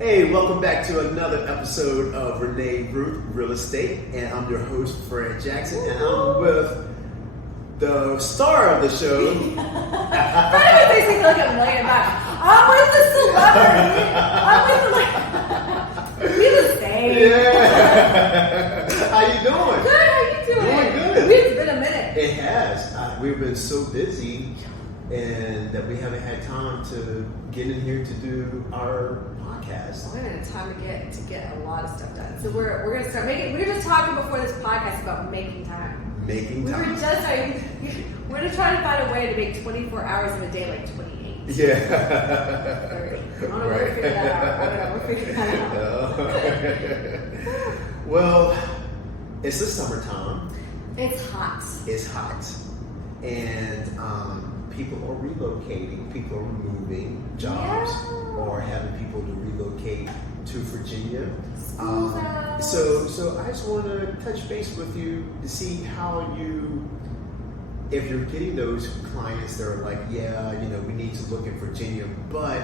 Hey, welcome back to another episode of Renee, Ruth, Real Estate, and I'm your host, Fred Jackson, and I'm with the star of the show. Fred makes me look at million bucks. I'm with the celebrity. I'm with the real estate. Yeah. How you doing? Good. How you doing? Doing good. It's been a minute. It has. We've been so busy, and that we haven't had time to get in here to do our podcast. We're having time to get a lot of stuff done. So we're gonna start making. We were just talking before this podcast about making time. Making time. We were just like, we're gonna try to find a way to make 24 hours in a day like 28. Yeah. 30. I don't know where to figure that out. I don't know. We're figuring that out. Well, it's the summertime. It's hot. It's hot, and people are relocating. People are moving jobs, or having people to relocate to Virginia. So I just want to touch base with you to see how if you're getting those clients that are like, yeah, we need to look at Virginia, but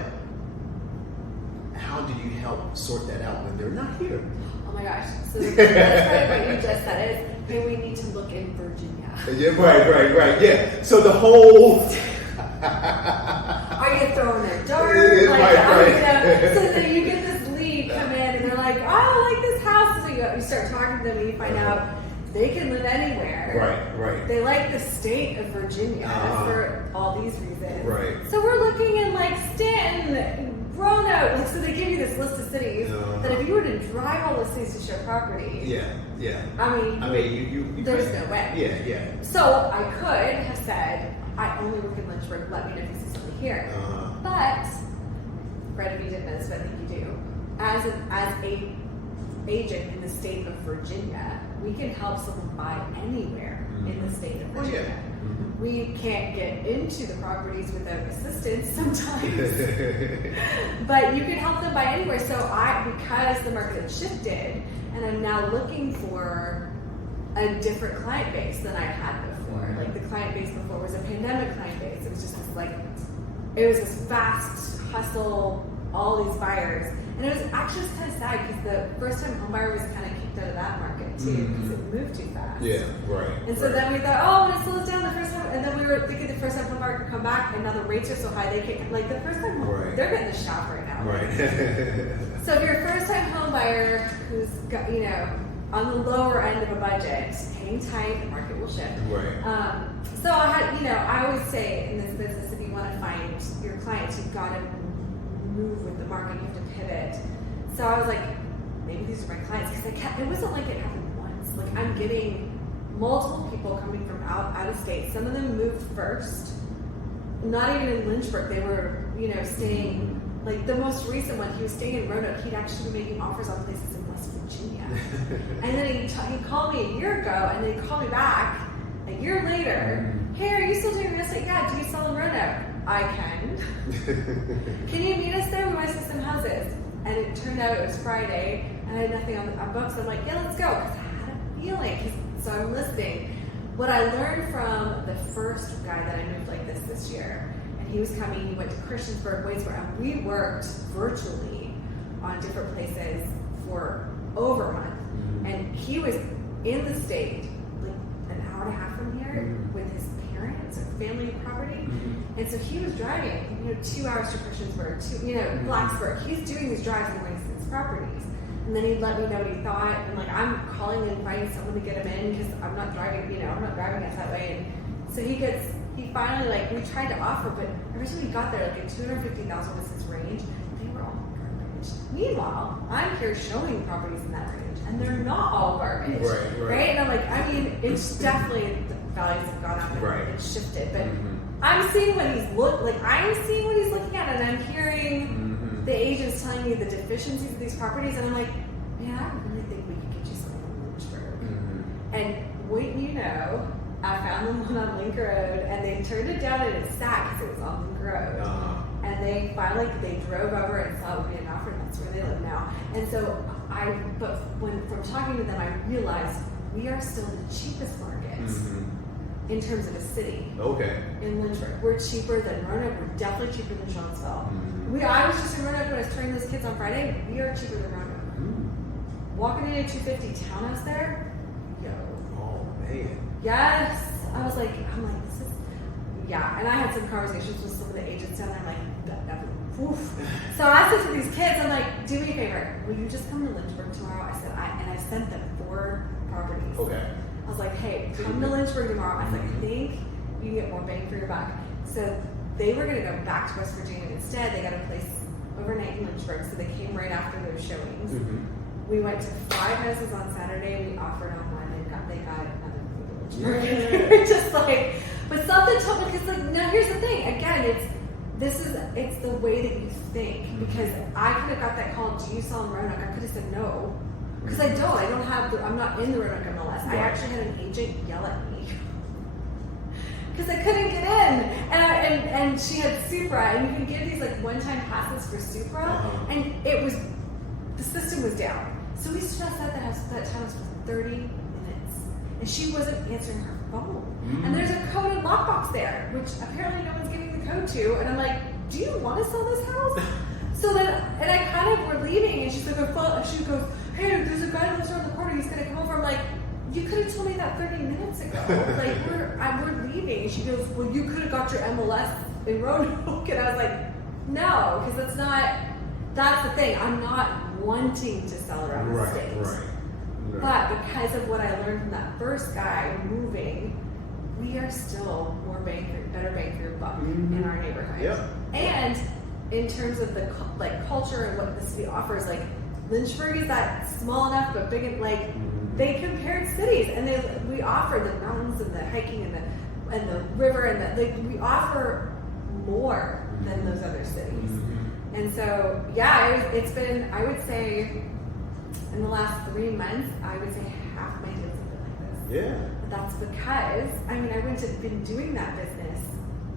how do you help sort that out when they're not here? Oh my gosh. So that's right, what you just said is, hey, we need to look in Virginia. Yeah, right. Yeah. So the whole... Are you throwing their dirt? Right. So then you get this lead come in and they're like, oh, I like this house. So you start talking to them and you find out they can live anywhere. Right. They like the state of Virginia for all these reasons. Right. So we're looking in like Stanton, Roanoke. So they give you this list of cities that if you were to drive all those cities to show property. Yeah. I mean, you there's no way. Yeah. So I could have said, I only work in Lynchburg, let me know if you see something here. But, Fred, if you didn't know this, but I think you do, as a agent in the state of Virginia, we can help someone buy anywhere in the state of Virginia. We can't get into the properties without assistance sometimes, but you can help them buy anywhere. So because the market has shifted, and I'm now looking for a different client base than I had before. Like the client base before was a pandemic client base. It was just this fast hustle, all these buyers. And it was actually kind of sad because the first time home buyer was kind of kicked out of that market too because it moved too fast. Yeah, right. And so then we thought, oh, when it slows down the first time, and then we were thinking the first time home buyer could come back, and now the rates are so high they can't. Like the first time, they're getting the shock right now. Right. So if you're a first time home buyer who's got, on the lower end of a budget, hang tight, the market will shift. Right. So I had, I always say in this business, if you want to find your clients, you've got to move with the market. You have to pivot. So I was like, maybe these are my clients because it wasn't like it happened once. Like I'm getting multiple people coming from out of state. Some of them moved first, not even in Lynchburg. They were, staying. Like the most recent one, he was staying in Roanoke. He'd actually been making offers on places in West Virginia. And then he called me a year ago, and then he called me back a year later. Hey, are you still doing real estate? Yeah. Do you sell in Roanoke? I can. Can you meet us there? We want to see some houses. And it turned out it was Friday, and I had nothing on books. I'm like, yeah, let's go, because I had a feeling. So I'm listening. What I learned from the first guy that I moved like this year. He was coming, he went to Christiansburg, Waitsburg, and we worked virtually on different places for over a month. And he was in the state, like an hour and a half from here, with his parents or family property. And so he was driving, 2 hours to Christiansburg, Blacksburg. He's doing these drives and going to his properties. And then he'd let me know what he thought. And like, I'm calling and finding someone to get him in because I'm not driving, us that way. And so he finally, we tried to offer, but every time we got there, like at $250,000 was his range, they were all garbage. Meanwhile, I'm here showing properties in that range, and they're not all garbage. Right? And I'm like, it's definitely, the values have gone up and it's shifted, but I'm seeing what he's looking at, and I'm hearing the agents telling me the deficiencies of these properties, and I'm like, man, I really think we could get you something in Lynchburg. And wouldn't you know, I found them one on Link Road, and they turned it down, and it sat because it was on Link Road. And they finally drove over and saw it would be an offer, and that's where they live now. And so from talking to them, I realized we are still in the cheapest markets. in terms of a city. Okay. In Lynchburg, we're cheaper than Roanoke. We're definitely cheaper than Jonesville. I was just in Roanoke when I was turning those kids on Friday. We are cheaper than Roanoke. Walking in a 250 townhouse there, yo. Oh man. Yes. I'm like, this is, yeah. And I had some conversations with some of the agents down there. I'm like, oof. So I said to these kids, I'm like, do me a favor. Will you just come to Lynchburg tomorrow? I said, and I sent them 4 properties. Okay. I was like, hey, come to Lynchburg tomorrow. I was like, I think you can get more bang for your buck. So they were going to go back to West Virginia instead. They got a place overnight in Lynchburg, so they came right after those showings. We went to 5 houses on Saturday. We offered on one, and they got another in Lynchburg. We're just like, but something told me, because like, now here's the thing. Again, it's the way that you think, because I could have got that call, do you sell in Roanoke? I could have said no. Because I'm not in the Roanoke MLS. I actually had an agent yell at me because I couldn't get in, and she had Supra, and you can give these like one-time passes for Supra, and the system was down. So we stood outside that townhouse for 30 minutes, and she wasn't answering her phone. And there's a coded lockbox there, which apparently no one's giving the code to, and I'm like, do you want to sell this house? So then, and I kind of were leaving, and she's like, she goes, hey, there's a guy who lives around the corner, he's going to come over. I'm like, you could have told me that 30 minutes ago. Like, we're leaving. And she goes, well, you could have got your MLS in Roanoke. And I was like, no, because that's the thing. I'm not wanting to sell around the state. Right. But because of what I learned from that first guy moving, we are still better bang for your buck in our neighborhood. Yep. And in terms of the culture and what the city offers, like Lynchburg is that small enough but big, and like they compared cities, and we offer the mountains and the hiking and the river, and we offer more than those other cities. And so it's been, I would say, in the last 3 months, I would say half my deals have been like this. Yeah. But that's because I wouldn't have been doing that business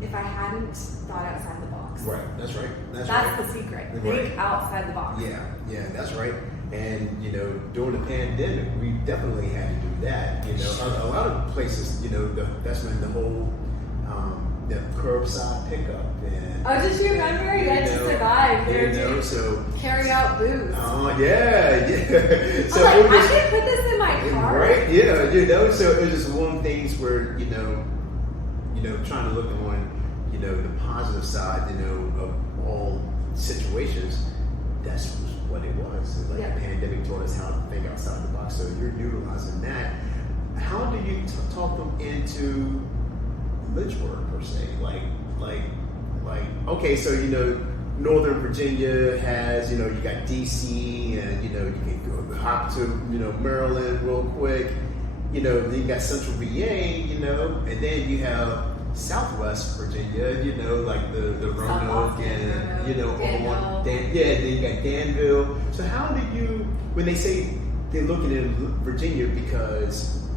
if I hadn't thought outside the box. Right. That's right. That's the secret. Think outside the box. Yeah, that's right. And during the pandemic, we definitely had to do that. A lot of places, that's when the whole the curbside pickup. And, did you remember? Yeah, just survived. So carry out booze. Yeah. So I was like, I should put this in my car. Right? Yeah, so it was just one of the things where trying to look on the positive side of all situations. That's what it was. The pandemic taught us how to think outside the box. So you're utilizing that. How do you talk them into Lynchburg per se? Like, okay, so Northern Virginia has, you got DC, and you can go hop to Maryland real quick. Then you got Central VA, and then you have Southwest Virginia, like the Roanoke and over one, then you got Danville. So how do you, when they say they're looking in Virginia because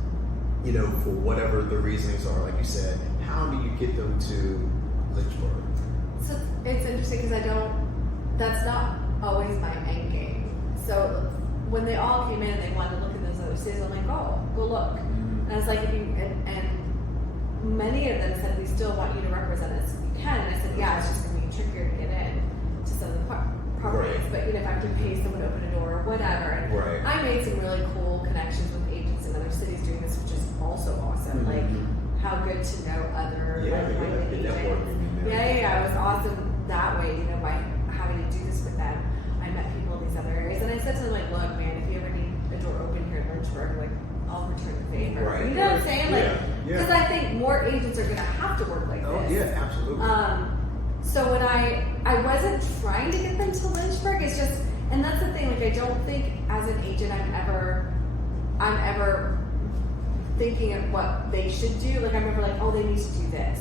for whatever the reasonings are, like you said, how do you get them to Lynchburg? So it's interesting because that's not always my end game. So when they all came in and they wanted to look at those other cities, I'm like, go look. And I was like, and many of them said, we still want you to represent us if you can. And I said, yeah, it's just going to be trickier to get in to some of the properties. Right. But if I have to pay someone to open a door or whatever. And I made some really cool connections with agents in other cities doing this, which is also awesome. Like, how good to know other like-minded agents. Yeah, it was awesome that way, by having to do this with them. I met people in these other areas, and I said to them, like, look, man, if you ever need a door open here in Lynchburg, like, I'll return the favor. Right, you know what I'm saying? Like, because I think more agents are going to have to work like this. Oh, yeah, absolutely. So when I wasn't trying to get them to Lynchburg, it's just, and that's the thing, like, I don't think as an agent I'm ever thinking of what they should do. Like, I'm never like, oh, they need to do this.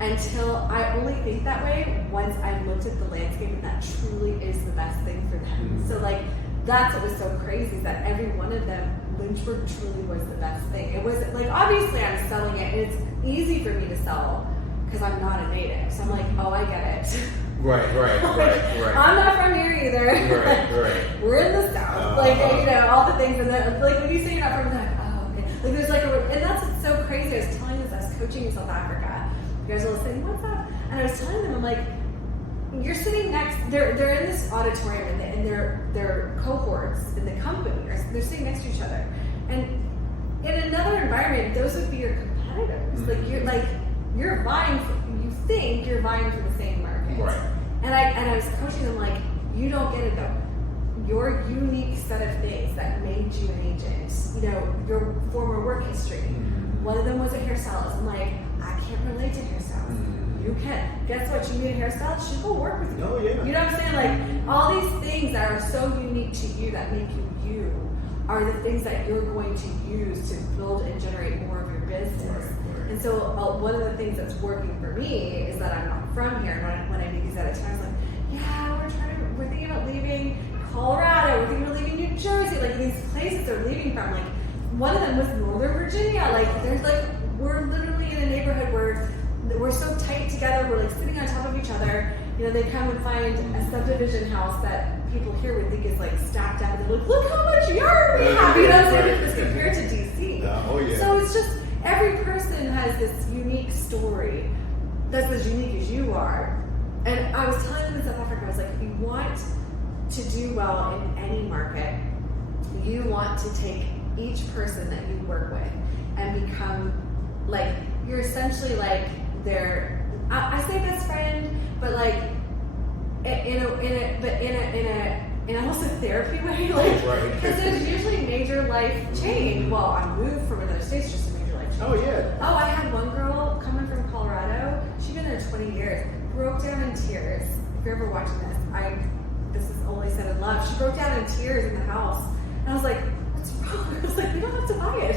Until I only think that way once I've looked at the landscape and that truly is the best thing for them. So like, that's what was so crazy, is that every one of them, Lynchburg truly was the best thing. It was like, obviously I'm selling it, and it's easy for me to sell because I'm not a native. So I'm like, oh, I get it. Right. I'm not from here either. Right. We're in the South. All the things, and then, like when you say you're not from, like, oh, okay. Like there's like and that's what's so crazy. I was telling this, I was coaching in South Africa. You guys are listening, what's up? And I was telling them, I'm like, you're sitting next, they're in this auditorium and their cohorts in the company, they're sitting next to each other. And in another environment, those would be your competitors. Mm-hmm. You're vying for, you think you're vying for the same market. Right. And I was coaching them like, you don't get it though. Your unique set of things that made you an agent, you know, your former work history. Mm-hmm. One of them was a hairstylist. I'm like, I can't relate to hairstylists. Mm-hmm. You can. Guess what? You need a hairstylist, she'll go work with you. Oh, yeah. You know what I'm saying? Like, all these things that are so unique to you that make you you are the things that you're going to use to build and generate more of your business. Right. And so one of the things that's working for me is that I'm not from here. And when I make these edits, I was like, yeah, we're thinking about leaving Colorado, we're thinking about leaving New Jersey, like these places they're leaving from. Like, one of them was Northern Virginia. Like, there's like, we're literally in a neighborhood where we're so tight together, we're like sitting on top of each other. You know, they come and find a subdivision house that people here would think is like stacked up. They're like, look how much yard we have. You know what I'm saying? As compared to DC. Oh yeah. So it's just every person has this unique story that's as unique as you are. And I was telling them in South Africa, I was like, if you want to do well in any market, you want to take each person that you work with and become like, you're essentially like their, I say best friend, but like in almost a therapy way, like, because there's usually major life change. Well, I moved from another state, it's just a major life change. Oh yeah. Oh, I had one girl coming from Colorado. She'd been there 20 years. Broke down in tears. If you're ever watching this, this is only said in love. She broke down in tears in the house, and I was like, "What's wrong?" I was like, "We don't have to buy it."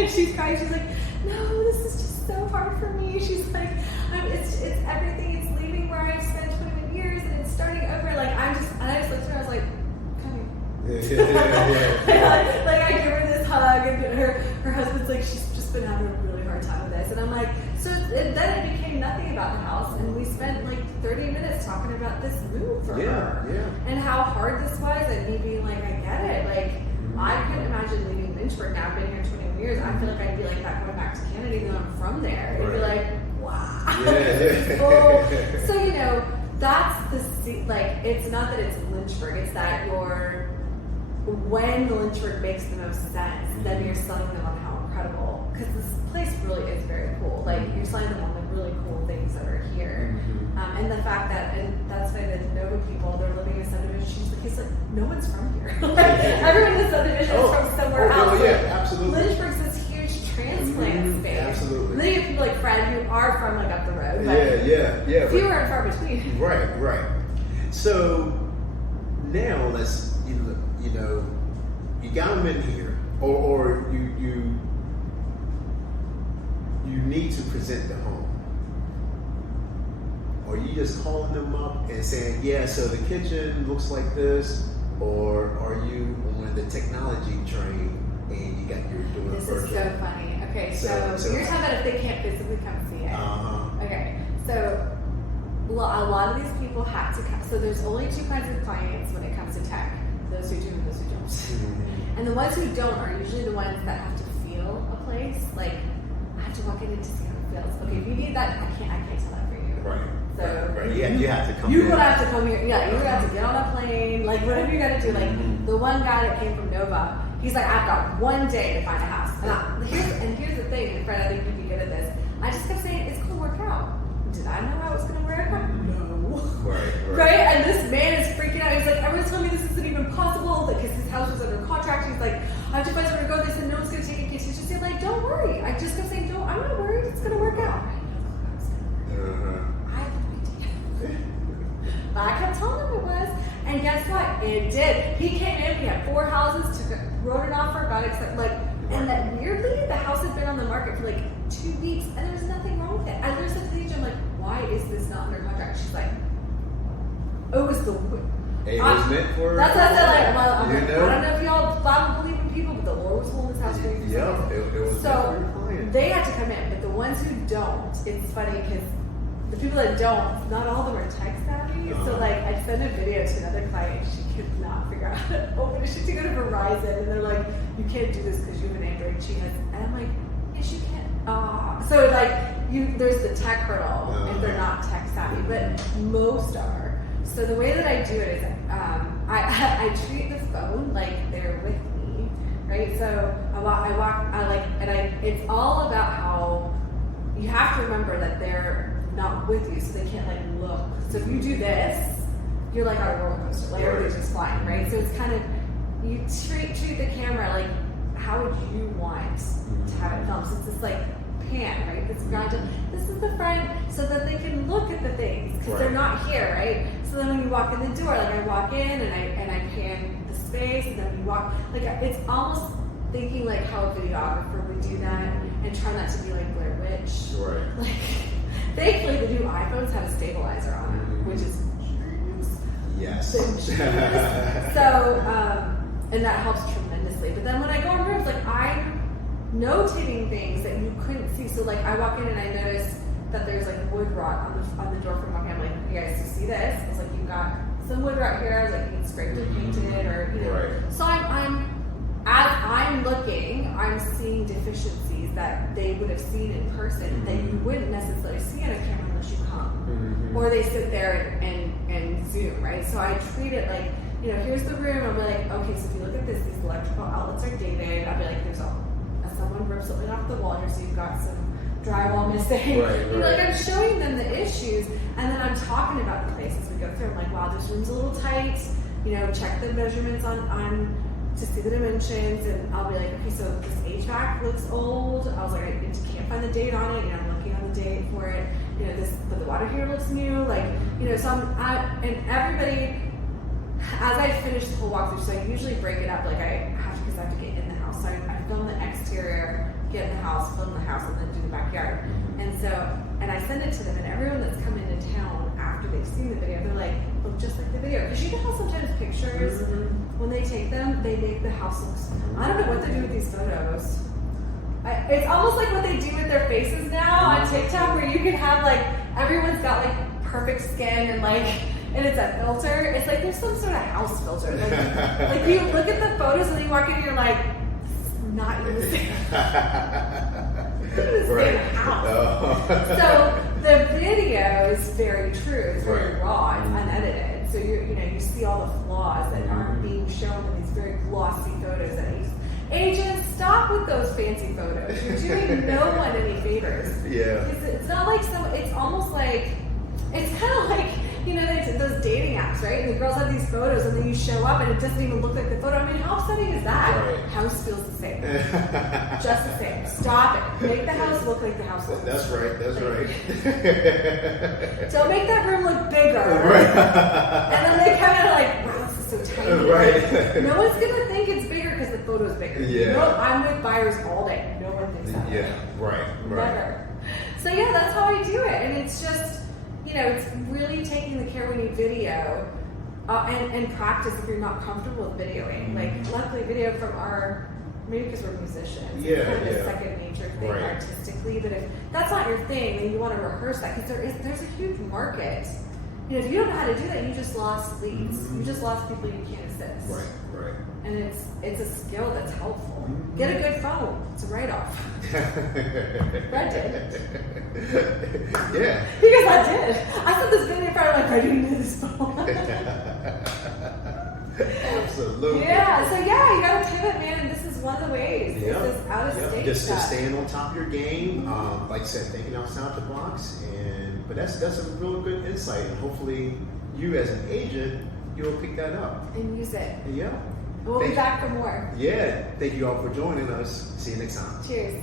And she's crying. She's like, "No, this is just so hard for me." She's like, "It's everything. It's leaving where I've spent 21 years, and it's starting over." Like and I just looked at her. I was like, "Come here." Yeah. Like I give her this hug, and her husband's like, "She's just been having a really hard time with this," and I'm like, so then it became nothing about the house, and we spent like 30 minutes talking about this move for her, and how hard this was, and me being like, I get it. Like, I couldn't imagine leaving Lynchburg now. I've been here 21 years. I feel like I'd be like that going back to Canada, even though I'm from there. It'd be like, wow. Yeah. So you know, that's like, it's not that it's Lynchburg. It's that when the Lynchburg makes the most sense, then you're selling them on how incredible, because this place really is very cool. Like, you're selling them on the really cool things that are here. And the fact that, and that's why the Nova people, they're living in a subdivision. He's like, no one's from here. Like, everyone in the subdivision is from somewhere else. Oh, yeah, absolutely. Lynchburg's this huge transplant space. Absolutely. And then you have people like Fred who are from like up the road. But Yeah. fewer and far between. Right. So now let's, you know, you got them in here, or you need to present the home. Are you just calling them up and saying, yeah, so the kitchen looks like this, or are you on the technology train and you got your doing This virtual? is so funny. Okay, so you're talking about if they can't physically come see it. Okay, so a lot of these people have to come. So there's only two kinds of clients when it comes to tech: those who do and those who don't. And the ones who don't are usually the ones that have to feel a place. Like, I have to walk in to see how it feels. Okay, if you need that, I can't tell that for you. Right. So Right. Yeah, you have to come. You're gonna have to come here. Yeah, you're gonna have to get on a plane. Like, whatever you gotta do. Like, the one guy that came from Nova, he's like, I've got one day to find a house. And here's the thing, and Fred, I think you'd be good at this. I just kept saying, it's gonna work out. Did I know how it was gonna work out? No. Right? And this man is freaking out. He's like, everyone's telling me this isn't even possible, because his house was under contract. He's like, I have to find somewhere to go. They said no one's gonna take a case. He's just saying, like, don't worry. I just kept saying, I'm not worried. It's gonna work out. But I kept telling him it was, and guess what? It did. He came in, we had 4 houses, wrote an offer, got accepted, and that weirdly, the house had been on the market for like 2 weeks, and there was nothing wrong with it. I literally said to the agent, I'm like, why is this not under contract? She's like, it was the... It was meant for... That's what I said, like, I know? don't know if y'all Bible believe in people, but the Lord was holding this house for you. Yeah, it was so meant for your client. they had to come in, but the ones who don't, it's funny because the people that don't, not all of them are tech savvy. So like I sent a video to another client, she could not figure out how to open it. She had to go to Verizon and they're like, you can't do this because you have an Android. She has, and I'm like, yes, you can. So like there's the tech hurdle if they're not tech savvy, but most are. So the way that I do it is I treat the phone like they're with me, right? So it's all about how you have to remember that they're not with you, so they can't like look. So if you do this, you're like on a roller coaster, like everything's just flying, right? So it's kind of, you treat the camera like how would you want to have it filmed? So it's this like pan, right? This this is the front, so that they can look at the things because they're not here, right? So then when you walk in the door, like I walk in and I pan the space, and then you walk, like it's almost thinking like how a videographer would do that, and try not to be like Blair Witch. Right. Like, thankfully the new iPhones have a stabilizer on them, which is yes. So, and that helps tremendously. But then when I go in rooms, like I'm notating things that you couldn't see. So like I walk in and I notice that there's like wood rot on the door from walking. I'm like, you guys, you see this? It's like you've got some wood rot here. I was like, you scraped it, painted it, or you know. Right. So as I'm looking, I'm seeing deficiencies that they would have seen in person that you wouldn't necessarily see on a camera unless you come. Or they sit there and Zoom, right? So I treat it like, you know, here's the room. I'll be like, okay, so if you look at this, these electrical outlets are dated. I'll be like, there's someone ripped something off the wall here, so you've got some drywall missing. Right. You know, like I'm showing them the issues, and then I'm talking about the place as we go through. I'm like, wow, this room's a little tight. You know, check the measurements on to see the dimensions, and I'll be like, okay, so this HVAC looks old. I was like, I can't find the date on it. You know, I'm looking on the date for it. You know, but the water heater looks new. Like, you know, so and everybody, as I finish the whole walkthrough, so I usually break it up. Like I have to get in the house. So I film the exterior, get in the house, film the house, and then do the backyard. And I send it to them, and everyone that's come into town after they've seen the video, they're like, look just like the video. Because you know how sometimes pictures, when they take them, they make the house look. I don't know what they do with these photos. It's almost like what they do with their faces now on TikTok, where you can have like everyone's got like perfect skin and it's a filter. It's like there's some sort of house filter. Like you look at the photos and then you walk in and you're like, not even the same. House. So the video is very true. It's very raw. It's unedited. So you see all the flaws that aren't being shown in these very glossy photos. That agents, stop with those fancy photos. You're doing no one any favors. Yeah. It's not like it's almost like it's kind of like those dating apps, right? And the girls have these photos, and then you show up, and it doesn't even look like the photo. I mean, how upsetting is that? Right. House feels the same, just the same. Stop it. Make the house look like the house looks. That's right. Don't make that room look bigger. Right. And then they kind of like, wow, this is so tiny. Right. No one's gonna think it's bigger because the photo's bigger. Yeah. No, I'm with buyers all day. No one thinks that. Yeah. Right. Never. So yeah, that's how I do it, and it's just. It's really taking the care when you video and practice if you're not comfortable with videoing. Like, luckily, video from maybe because we're musicians, it's kind of a second nature thing artistically. But if that's not your thing, then you want to rehearse that because there's a huge market. If you don't know how to do that, you just lost leads. You just lost people you can't assist. Right. And it's a skill that's helpful. Get a good phone. It's a write-off. Brett did. Yeah. Because I did. I saw this video in front of my I didn't need this phone. Absolutely. Yeah. So yeah, you gotta pivot, man. And this is one of the ways. Yeah. This is out of state Just stuff. staying on top of your game. Like I said, thinking outside the box. But that's a real good insight. And hopefully, you as an agent, you'll pick that up and use it. Yeah. We'll be back for more. Yeah. Thank you all for joining us. See you next time. Cheers.